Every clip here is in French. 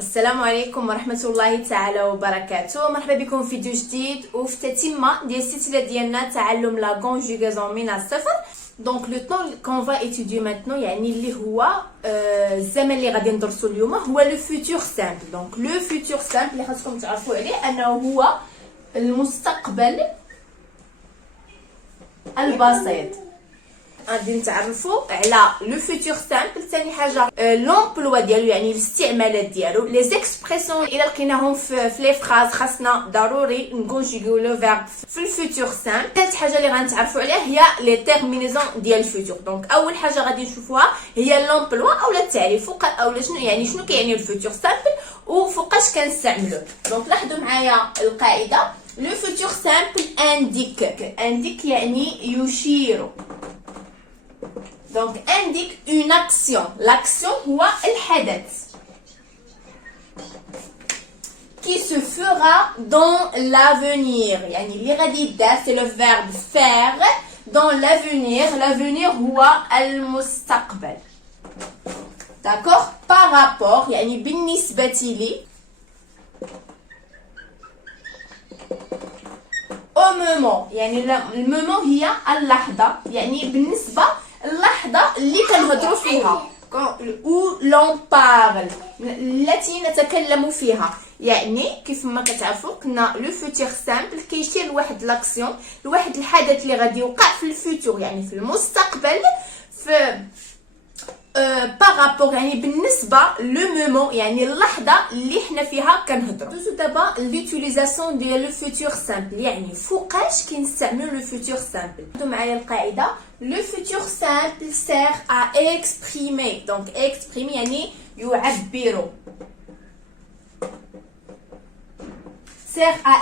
السلام عليكم ورحمة الله تعالى وبركاته. مرحبا بكم في فيديو جديد وفي تتمة ديال السلسلة ديالنا تعلم لا كونجوغاسيون من الصفر. دونك لو طون كون فا ايتوديو ماتنو يعني اللي هو الزمن اللي غادي ندرسو اليوم هو لو فيتور سامبل. دونك لو فيتور سامبل اللي خاصكم تعرفوا عليه انه هو المستقبل البسيط. غادي نتعرفوا على لو فيتور سامبل. ثاني حاجه لومبلوا ديالو يعني الاستعمالات ديالو، لي زيكسبريسيون الى لقيناهم في لي فراز خاصنا ضروري نكونجيغيو لو فيرب في الفيتور سامبل. ثالث حاجه اللي غنتعرفوا عليها هي لي تيرمينيزون ديال الفيتور. دونك اول حاجه غادي نشوفوها هي لومبلوا اولا التعريف اولا شنو كيعني الفيتور سامبل وفوقاش كنستعملوه. دونك لاحظوا معايا القاعده لو فيتور سامبل انديك يعني يشير. Donc indique une action. L'action هو الحدث qui se fera dans l'avenir. يعني اللي غادي يدار c'est le verbe faire dans l'avenir. L'avenir هو المستقبل. D'accord? Par rapport يعني بالنسبة لي au moment. يعني المومون هي اللحظة، يعني بالنسبة اللحظة اللي كنهضروا فيها او لون بارل التي نتكلم فيها. يعني كيف ما كتعرفوا قلنا لو فيتور سامبل كيشير لواحد لاكسيون، لواحد الحدث اللي غادي يوقع في الفيتور يعني في المستقبل في بارابور يعني بالنسبه لو مومون يعني اللحظه اللي حنا فيها كنهضروا. دوزو دابا لوتيليزاسيون ديال لو فيتور سامبل، يعني فوقاش كنستعملوا لو فيتور سامبل. خدوا معايا القاعده لو فيتور سامبل سير ا اكسبريمي. دونك اكسبريمي يعني يعبر، sert à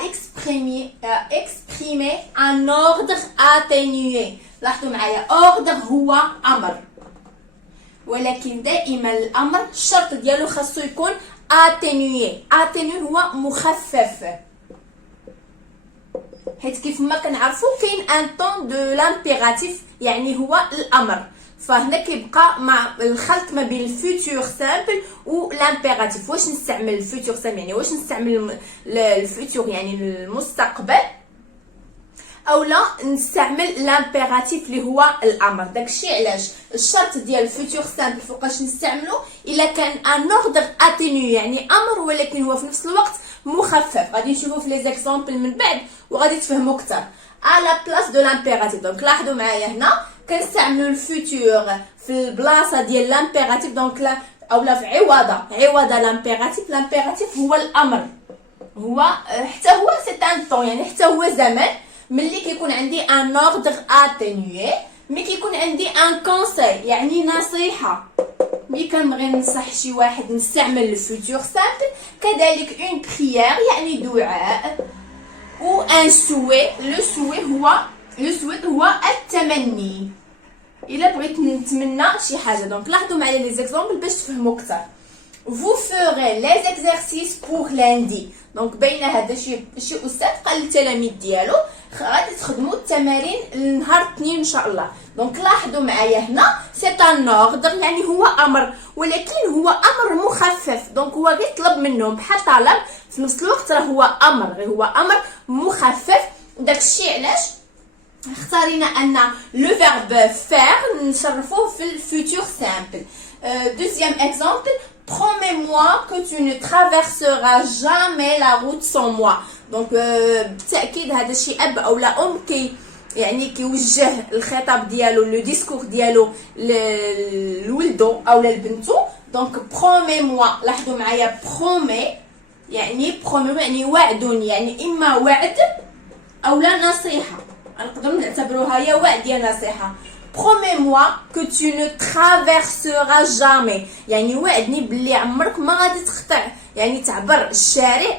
exprimer un ordre atténué. لاحظوا معايا ordre هو امر، ولكن دائما الامر الشرط ديالو خاصو يكون atténué هو مخفف، حيت كيف ما كنعرفوا كاين ان طون دو لامبيراتيف يعني هو الامر. فهنا كيبقى مع الخلط ما بين الفيتور سامبل و لامبيراتيف. واش نستعمل الفيتور سامبل يعني واش نستعمل الفيتور يعني المستقبل، او لا نستعمل لامبيراتيف اللي هو الامر. داكشي علاش الشرط ديال الفيتور سامبل فوقاش نستعملو الا كان ان اوردر اتينيو يعني امر ولكن هو في نفس الوقت مخفف. غادي نشوفوا في لي زيكزامبل من بعد وغادي تفهموا اكثر على بلاص دو لامبيراتيف. دونك لاحظوا معايا هنا كنستعملوا الفيتور في البلاصه ديال لامبيراتيف، دونك لا اولا في عوضه لامبيراتيف هو الامر، هو حتى هو سي ان طون يعني حتى هو زمن ملي كيكون عندي ان اوردر اتينيوي. مي كيكون عندي ان كونساي يعني نصيحه، ملي كنبغي ننصح شي واحد نستعمل الفيتور سامبل. كذلك اون بريير يعني دعاء، و ان سوي لو سوي هو التمني، الا بغيت نتمنى شي حاجه. دونك لاحظوا معايا لي زيكزامبل باش تفهموا اكثر. Vous ferez les exercices pour lundi. دونك باينه هذا شي استاذ قال للتلاميذ ديالو غادي تخدموا التمارين النهار الاثنين ان شاء الله. دونك لاحظوا معايا هنا سي ان اوردر يعني هو امر، ولكن هو امر مخفف. دونك هو غير طلب منهم بحال طلب في نفس الوقت راه هو امر مخفف. داكشي علاش اختارينا ان لو فيرب فير نصرفوه في الفيتور سامبل. دوزيام اكزامبل promets-moi que tu ne traverseras jamais la route sans moi. دونك بالتاكيد هذا الشيء اب او لا ام يعني كيوجه الخطاب ديالو لو ديسكور ديالو لولدو او لبنتو. دونك promets-moi لاحظوا معايا يعني وعد، يعني اما وعد او لا نصيحه، نقدروا نعتبروها هي وعد يا نصيحه. Promets-moi que tu ne traverseras jamais يعني وعدني بلي عمرك ما غادي تخطع يعني تعبر الشارع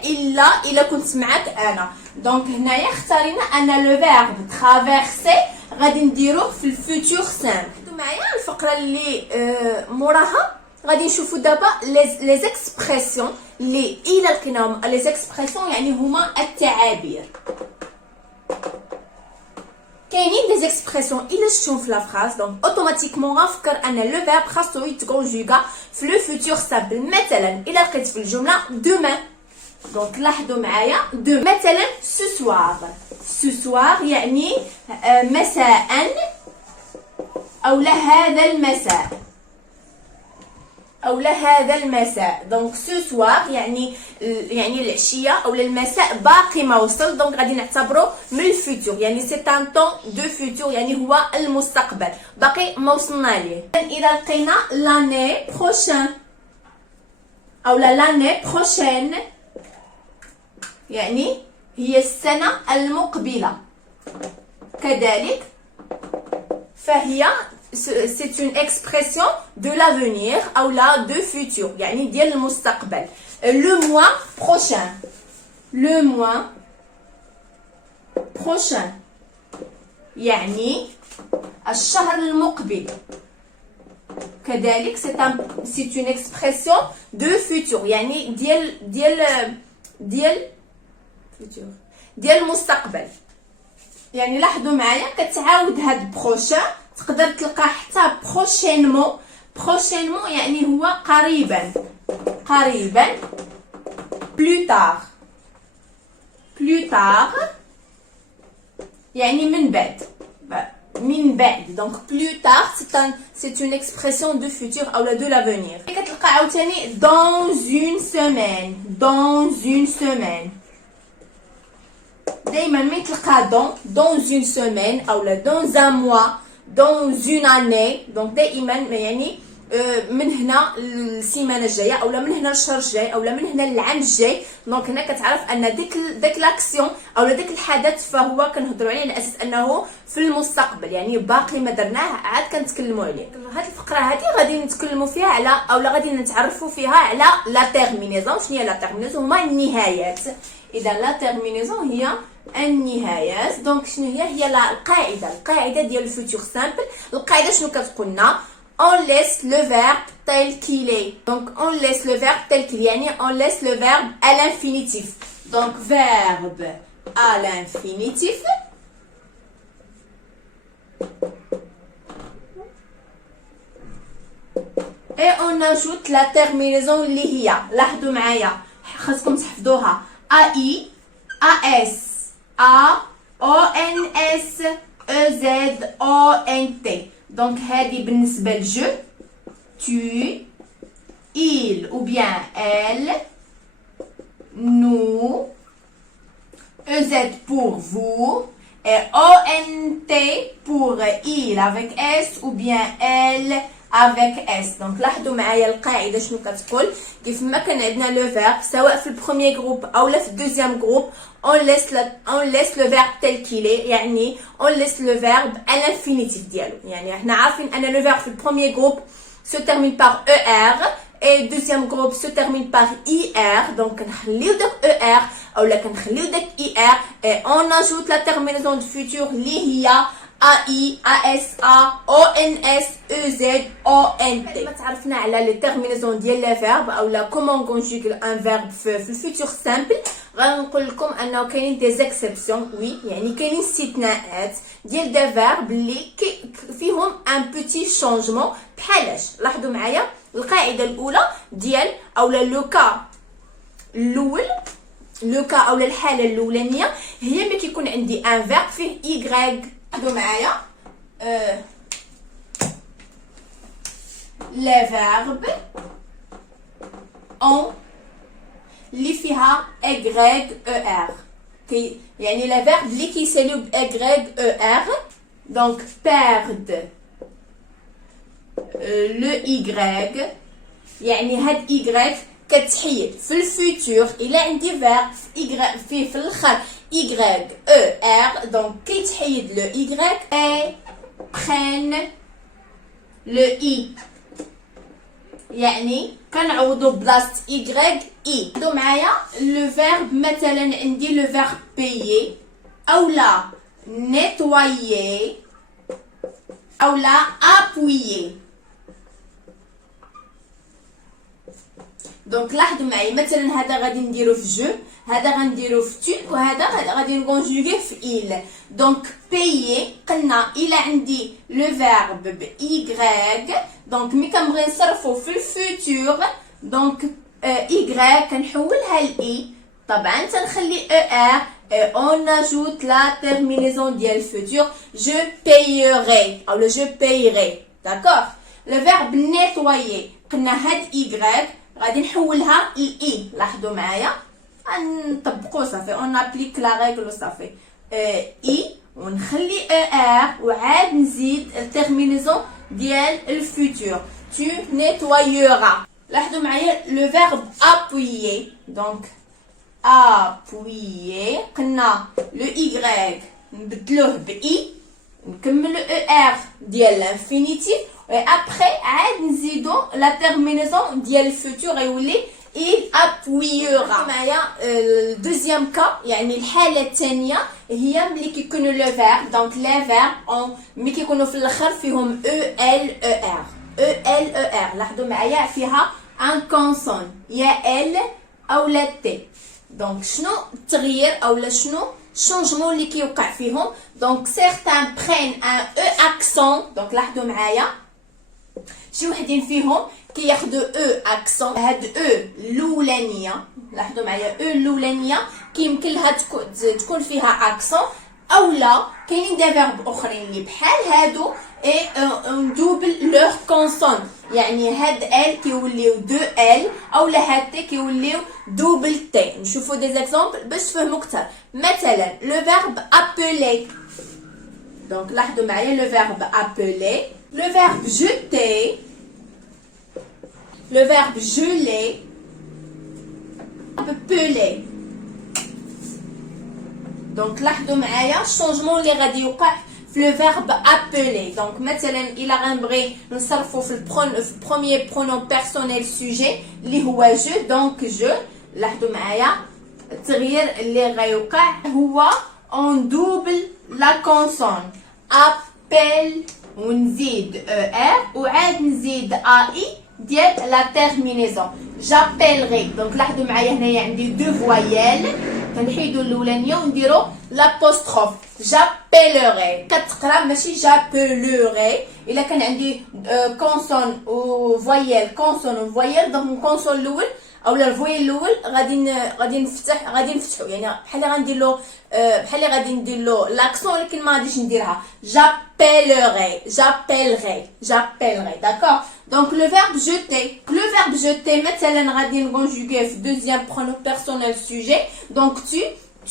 الا كنت معك انا. دونك هنايا اختارينا ان لو فيرب ترافيرسي غادي نديروه في الفيتور سامبل. معايا الفقره اللي موراها غادي نشوفوا دابا لي زيكسبريسيون اللي الى لقيناهم. لي زيكسبريسيون يعني هما التعابير. كاينين دي اكسبرسيون الا شفتهم في لا فراز دونك اوتوماتيكمون غنفكر ان لو فيرب خاصو يتكونجوغا في لو فوتور سامبل. مثلا الا لقيت في الجمله دومان دونك لاحظوا معايا دو مثلا سو سوار يعني مساء او هذا المساء دونك سو سوار يعني العشيه او المساء باقي ما وصل دونك غادي نعتبرو من الفوتور يعني سي ان طون دو فوتور يعني هو المستقبل باقي ما وصلنا ليه. اذا لقينا لاني بروشين او لاني بروشين يعني هي السنه المقبله كذلك فهي c'est une expression de l'avenir ou là de futur يعني ديال المستقبل. le mois prochain يعني الشهر المقبل كذلك c'est une expression de futur يعني ديال المستقبل. يعني لاحظوا معايا كتعاود هاد بروشين تقدر تلقى حتى بروشينمون يعني هو قريبا plus tard يعني من بعد دونك plus tard c'est une expression de futur ou de l'avenir. كتلقى عاوتاني dans une semaine دايما ما تلقى dans une semaine او dans un mois dans une année دونك دائما يعني من هنا السيمانه الجايه او من هنا الشهر الجاي او من هنا العام الجاي. دونك هنا كتعرف ان ديك لاكسيون او ديك الحدث فهو كنهضروا عليه على اساس انه في المستقبل يعني باقي ما درناه عاد كنتكلموا عليه. هذه الفقره هذه غادي نتكلموا فيها على او غادي نتعرفوا فيها على لا تيرمينيزون. شنو هي لا تيرمينيزون؟ هما النهايات. اذا لا تيرمينيزون هي النهايات. دونك شنو هي القاعده ديال الفوتور سامبل. القاعده شنو كتقولنا؟ on laisse le verbe tel qu'il est. Donc on laisse le verbe tel qu'il est يعني on laisse le verbe à l'infinitif. Donc verbe à l'infinitif et on ajoute la terminaison اللي هي لاحظوا معايا خاصكم تحفظوها ai as a ons ez ont. Donc هذه بالنسبة لجو tu il ou bien elle nous ez pour vous et ont pour il avec s ou bien elle avec s. Donc لاحظوا معايا القاعده شنو كتقول كيف ما كان عندنا لو فيرب سواء في البروميير جروب او في الدوزيام جروب on laisse le verbe tel qu'il est يعني on laisse le verbe à l'infinitif ديالو. يعني احنا عارفين ان لو فيرب في البروميير جروب se termine par er et deuxième groupe se termine par ir. Donc كنخليو داك er او كنخليو داك ir et on ajoute la terminaison du futur اللي هي AI, ASA, ONS, EZ, ONT. ما تعرفنا على لي تيرمينيزون ديال لي فيرب او لا كومون كونجوغ ان فيرب في الفوتور سامبل. غنقول لكم انه كاينين دي زيكسيبسيون يعني كاينين استثناءات ديال دي فيرب اللي فيهم ان بوتي شونجمون. بحالاش؟ لاحظوا معايا القاعده الاولى ديال او لو كا الاول او الحاله الاولانيه هي ملي كيكون عندي ان فيرب فيه y. لاحظوا معايا لي فيرب اون اللي فيها y يعني لي فيرب اللي كيساليو ب y. دونك perdre le y يعني هاد y كتحيد في الفوتور. الا عندي فيرب في الاخر y e r دونك كيتحيد لو y et prenne le i يعني كنعوضو بلاصه y i. عندو معايا لو فيرب مثلا عندي لو فيرب payer او لا nettoyer او لا appuyer. دونك لاحظوا معايا مثلا هذا غادي نديرو في جو، هذا غنديرو في tu، وهذا غادي نكونجوغي في il. دونك payer قلنا الا عندي لو فيرب ب y، دونك ملي كنبغي نصرفو في الفوتور دونك y كنحولها ل i، طبعا تنخلي er et on ajoute la terminaison ديال futur je payerai ou le je payerai. d'accord. le verbe nettoyer قلنا هاد y غادي نحولها ل i. لاحظوا معايا نطبقوا صافي on applique la règle صافي i ونخلي er وعاد نزيد الترمينيزون ديال الفوتور tu nettoyeras. لاحظوا معايا le verbe appuyer donc appuyer قلنا لو y نبدلوه ب i نكملو er ديال l'infinitif و après عاد نزيدو لا تيرمينيزون ديال الفوتور يولي il appuiera. معايا الدوزيام كا يعني الحاله الثانيه هي ملي كيكونوا لو فيرب دونك لي فيرب ملي كيكونوا في الاخر فيهم EL ER. لاحظوا معايا فيها ان كونسون يا ال او لا تي. دونك شنو التغيير اولا شنو الشونجمون اللي كيوقع فيهم؟ دونك سيغتان برين ان اكسون. دونك لاحظوا معايا شي وحدين فيهم كياخدوا اكسون. هاد الاولانيه لاحظوا معايا الاولانيه كيمكن لها تكون فيها اكسون اولا كاينين دي فيرب اخرين اللي بحال هادو اي ندوبل لوغ كونسون يعني هاد ال كيوليو دو ال اولا هاد تي كيوليو دوبل تي. نشوفوا دي زيكزامبل باش تفهموا اكثر. مثلا لو فيرب ابيلي دونك لاحظوا معايا لو فيرب ابيلي لو فيرب jeter le verbe geler le verbe peler. دونك لاحظوا معايا الشونجمون اللي غادي يوقع في لو فيرب ابيلي. دونك مثلا الا غنبغي نصرفو في البروميير برونون بيرسونيل سوجي اللي هو جو دونك جو. لاحظوا معايا التغيير اللي غيوقع هو اون دوبل لا كونسون ابيل ونزيد ار وعاد نزيد اي ديال لا تيرمينيزون جابيلري. دونك لاحظوا معايا هنايا عندي دو فوايال كنحيدو الاولانيه ونديرو لابوستروف جابيلري. كتقرا ماشي جابيلوري. الا كان عندي كونسون و فوايال كونسون و فوايال دونك الكونسون الاول اولا الفويال الاول غادي نفتحو يعني بحال غندير له بحال غادي ندير له لاكسون ولكن ما غاديش نديرها جابيلري. داكور. دونك لو فيرب جوتي مثلا غادي نكونجوغيه في دوزيام برونون بيرسونيل سوجي دونك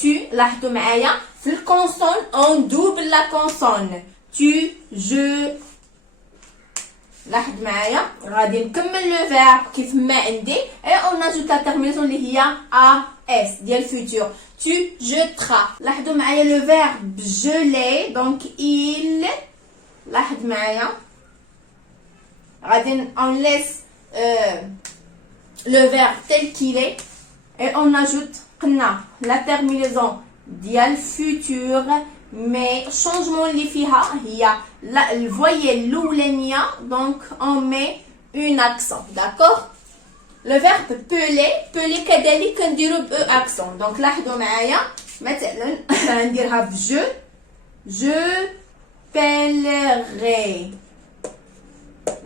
tu لاحظوا معايا في الكونسون اون دوبل لا كونسون tu je. لاحظ معايا غادي نكمل لو فيرب كيف ما عندي اي اون اجوت لا تيرمينيزون اللي هي اس ديال فوتور tu jetteras. لاحظوا معايا لو فيرب geler دونك il. لاحظ معايا غادي اون ليس لو فيرب تيل كيل اي اون اجوت قلنا لا تيرمينيزون ديال فوتور مي الشونجمون اللي فيها هي الفويال الاولانيه دونك اون مي اون اكسون. داكور. لو فيرب بولي كذلك كنديرو ب اكسون. دونك لاحظوا معايا مثلا نديرها في جو بيلري.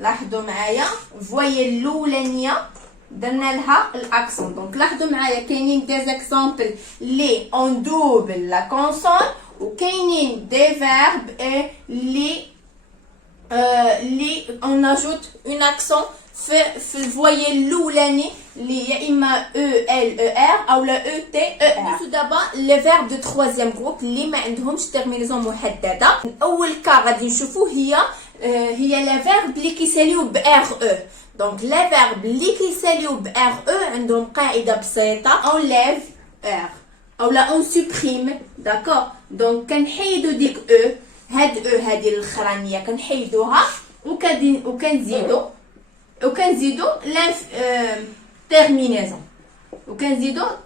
لاحظوا معايا فويال الاولانيه درنا لها الاكسون. دونك لاحظوا معايا كاينين دي زيكزامبل لي اون دوبل لا كونسون وكاينين دي فيرب لي اون اجوت اون اكسون في الفويال الاولاني اللي يا اما ال ار او لا تي ار. تو دابا لي فيرب دو تروازيام جروب اللي ما عندهمش تيرمينيزون محدده. اول كا غادي نشوفو هي لا فيرب اللي كيساليو ب ار او. دونك لا فيرب اللي كيساليو ب ار او عندهم قاعده بسيطه اون ليف ار اولا اون سوبريم. داكور. دونك كنحيدو ديك او هاد او هادي الاخرانيه كنحيدوها وكنزيدو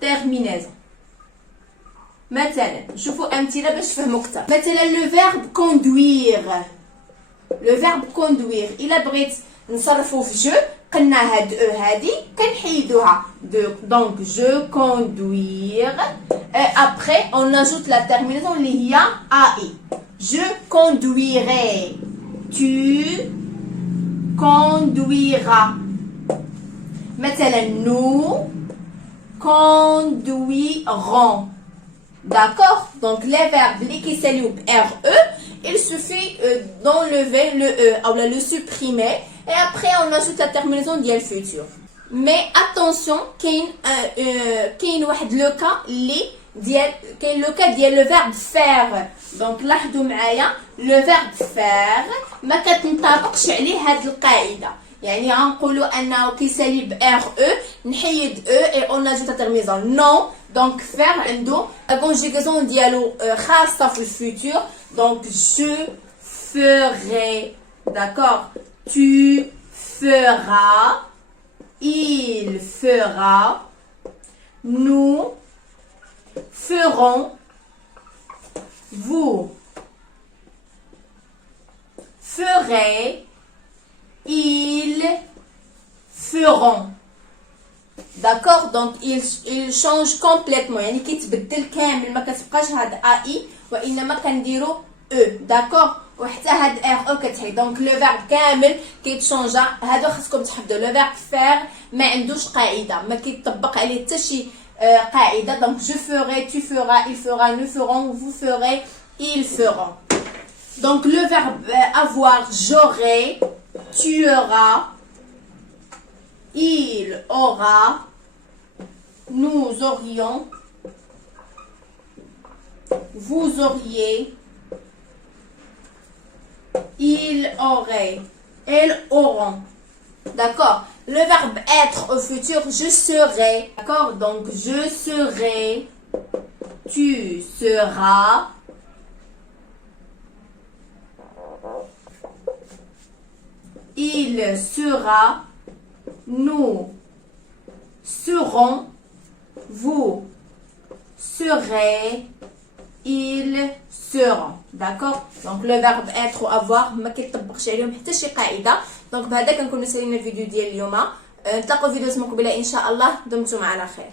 تيرمينيزون مثلا نشوفوا امثله باش تفهموا اكثر. مثلا لو فيرب كوندوير الا بغيت نصرفو في جو قلنا هاد او هادي كنحيدوها دونك جو كوندوير. après on ajoute la terminaison اللي هي ai. je conduirai, tu conduiras. مثلا nous conduirons. D'accord? Donc les verbes qui s'élèvent RE, il suffit d'enlever le E ou le supprimer et après on ajoute la terminaison ديال futur. Mais attention, كاين واحد لو كا اللي ديال كاين لو كا ديال لو فيرب فير. دونك لاحظوا معايا لو فيرب فير ما كتنطبقش عليه هاد القاعده. يعني غنقولوا انه كيسالي ب ار او نحيد او اي اون اجوت ترميزون نو. دونك فير عنده كونجيغاسيون ديالو خاصه في الفيتور. دونك جو ferai, d'accord, tu feras, il fera, nous ferons, vous ferez, ils feront. D'accord? Donc il change complètement. يعني كيتبدل كامل ما كتبقاش هاد اي وانما كنديرو او. داكوغ؟ وحتى هاد ار او كتحيد. دونك لو فيرب كامل كيتشونجا. هادو خاصكم تحفظوا. لو فيرب فير ما عندوش قاعده، ما كيطبق عليه حتى شي قاعده. دونك جو ferai, tu feras, il fera, nous ferons, vous ferez, ils feront. Donc le verbe avoir, j'aurai, tu auras, il aura, nous aurions, vous auriez, ils auraient, elles auront. D'accord? Le verbe être au futur, je serai. D'accord? Donc je serai, tu seras, il sera, nous serons, vous serez, ils seront. D'accord? Donc le verbe être ou avoir ما كيطبقش عليهم حتى شي قاعده. دونك بهذا كنكونوا سالينا الفيديو ديال اليوم. نتلاقاو فيديو مقبله ان شاء الله. دمتم على خير.